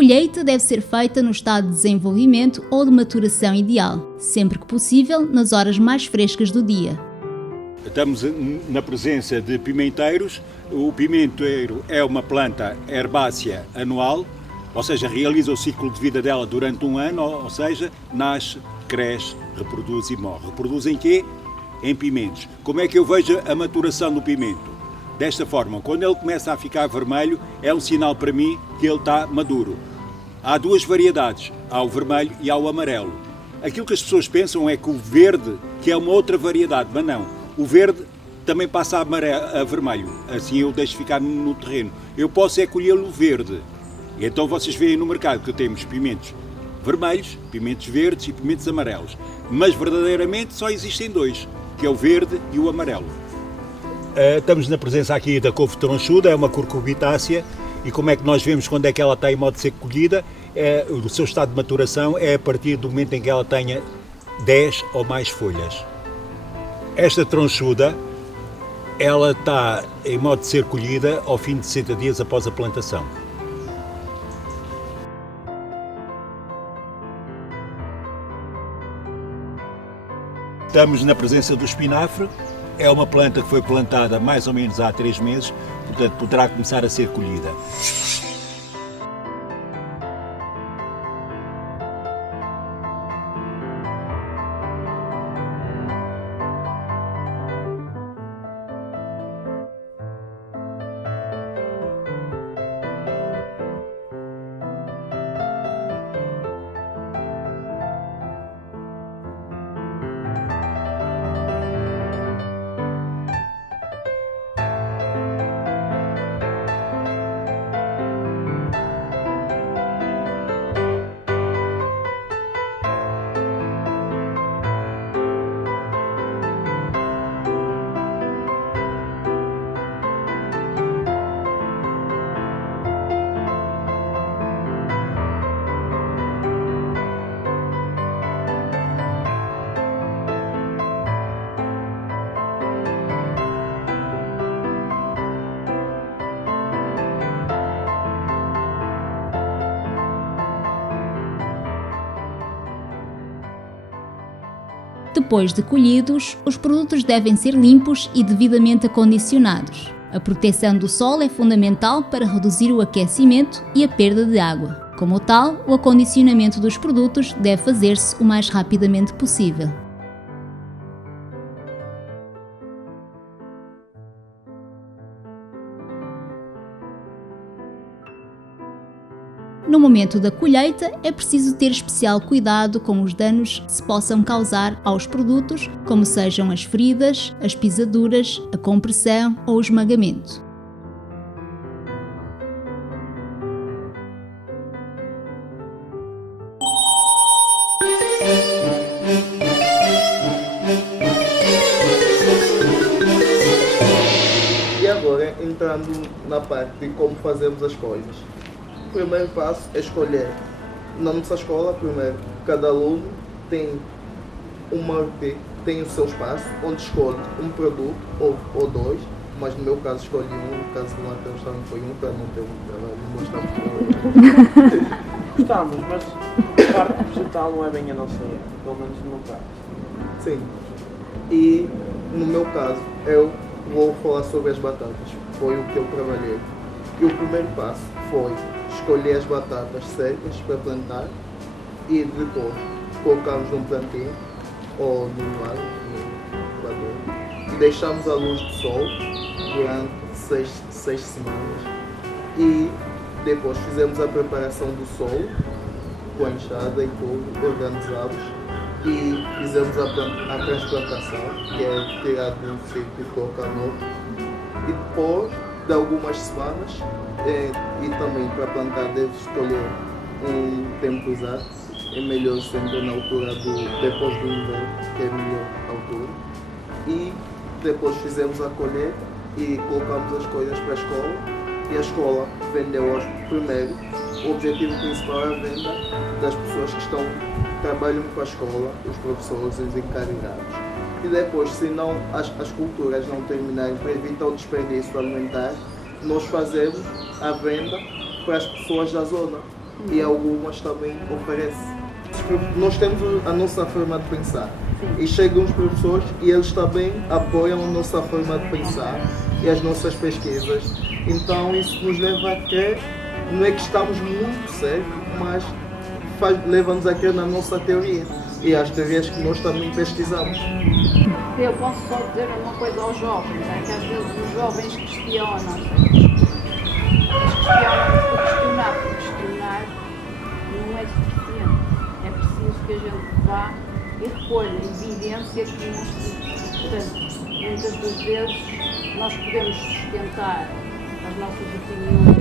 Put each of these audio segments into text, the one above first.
colheita deve ser feita no estado de desenvolvimento ou de maturação ideal, sempre que possível nas horas mais frescas do dia. Estamos na presença de pimenteiros. O pimenteiro é uma planta herbácea anual, ou seja, realiza o ciclo de vida dela durante um ano, ou seja, nasce, cresce, reproduz e morre. Reproduz em quê? Em pimentos. Como é que eu vejo a maturação do pimento? Desta forma, quando ele começa a ficar vermelho, é um sinal para mim que ele está maduro. Há duas variedades, há o vermelho e há o amarelo. Aquilo que as pessoas pensam é que o verde, que é uma outra variedade, mas não. O verde também passa a vermelho, assim eu deixo ficar no terreno. Eu posso é colhê-lo verde. E então vocês veem no mercado que temos pimentos vermelhos, pimentos verdes e pimentos amarelos. Mas verdadeiramente só existem dois, que é o verde e o amarelo. Estamos na presença aqui da couve tronchuda, é uma cucurbitácea, e como é que nós vemos quando é que ela está em modo de ser colhida? O seu estado de maturação é a partir do momento em que ela tenha 10 ou mais folhas. Esta tronchuda, ela está em modo de ser colhida ao fim de 60 dias após a plantação. Estamos na presença do espinafre. É uma planta que foi plantada mais ou menos há 3 meses, portanto poderá começar a ser colhida. Depois de colhidos, os produtos devem ser limpos e devidamente acondicionados. A proteção do sol é fundamental para reduzir o aquecimento e a perda de água. Como tal, o acondicionamento dos produtos deve fazer-se o mais rapidamente possível. No momento da colheita, é preciso ter especial cuidado com os danos que se possam causar aos produtos, como sejam as feridas, as pisaduras, a compressão ou o esmagamento. E agora, entrando na parte de como fazemos as coisas. O primeiro passo é escolher. Na nossa escola, primeiro, cada aluno tem o seu espaço, onde escolhe um produto ou dois, mas no meu caso escolhi um, no caso do Matheus também foi um, para não ter um trabalho, não mostrar. Gostamos, mas a parte vegetal não é bem a nossa área, pelo menos no meu caso. Sim. E no meu caso, eu vou falar sobre as batatas. Foi o que eu trabalhei. E o primeiro passo foi escolher as batatas secas para plantar e depois colocamos num plantio ou num vaso, no coador, e deixamos à luz do sol durante 6 semanas e depois fizemos a preparação do solo com a enxada e tudo, organizados, e fizemos a transplantação, que é tirar de um sítio e colocar no outro, e depois de algumas semanas, e também para plantar deve escolher um tempo exato, é melhor sempre na altura depois do inverno, que é a melhor altura, e depois fizemos a colheita e colocamos as coisas para a escola, e a escola vendeu primeiro. O objetivo principal é a venda das pessoas que trabalham com a escola, os professores e os encarregados. E depois, se não, as culturas não terminarem, para evitar o desperdício alimentar, nós fazemos a venda para as pessoas da zona. e algumas também oferecem. Nós temos a nossa forma de pensar. E chegam os professores e eles também apoiam a nossa forma de pensar e as nossas pesquisas. Então isso nos leva a crer, não é que estamos muito certos, mas leva-nos a crer na nossa teoria e as teorias que nós também pesquisamos. Eu posso só dizer uma coisa aos jovens, é que às vezes os jovens questionam por questionar não é suficiente. É preciso que a gente vá e recolha evidência que nos diz. Portanto, muitas das vezes nós podemos sustentar as nossas opiniões,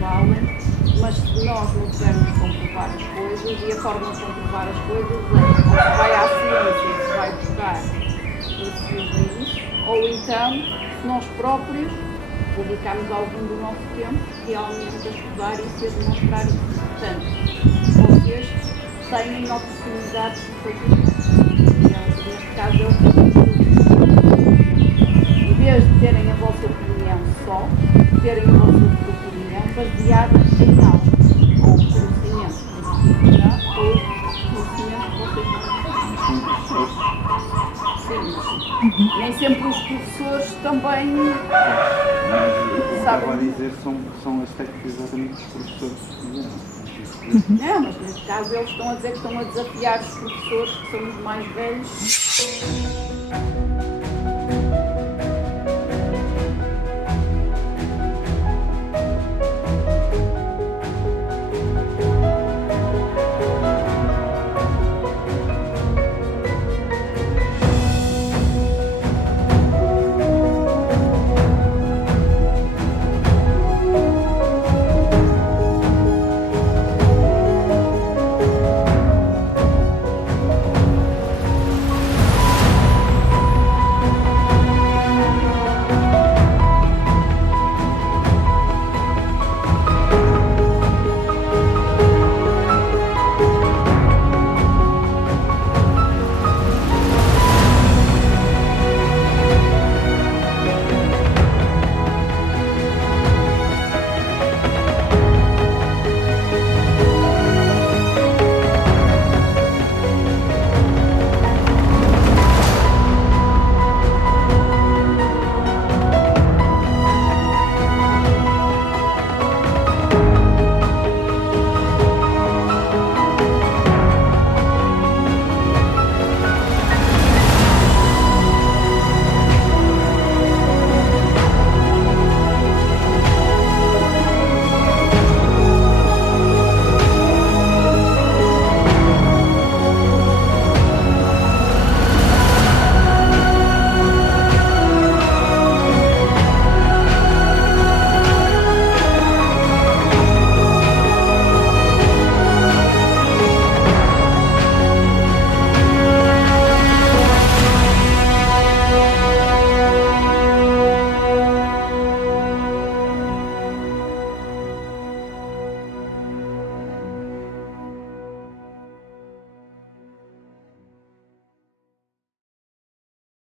valem, mas se nós não pudermos comprovar as coisas, e a forma de comprovar as coisas é ou se vai à ciência e se vai buscar isso, ou então, se nós próprios dedicamos algum do nosso tempo realmente a estudar isso e a demonstrar isso. Portanto, vocês têm a oportunidade de fazer isso. Neste caso é o que em vez de terem a vossa opinião só, terem a vossa opinião baseada em algo, ou conhecimento ou conhecimento que vocês não têm. Sim, nem sempre os professores também sabem. A dizer são as técnicas exatamente que os professores fizeram. Não, mas neste caso eles estão a dizer que estão a desafiar os professores que são os mais velhos.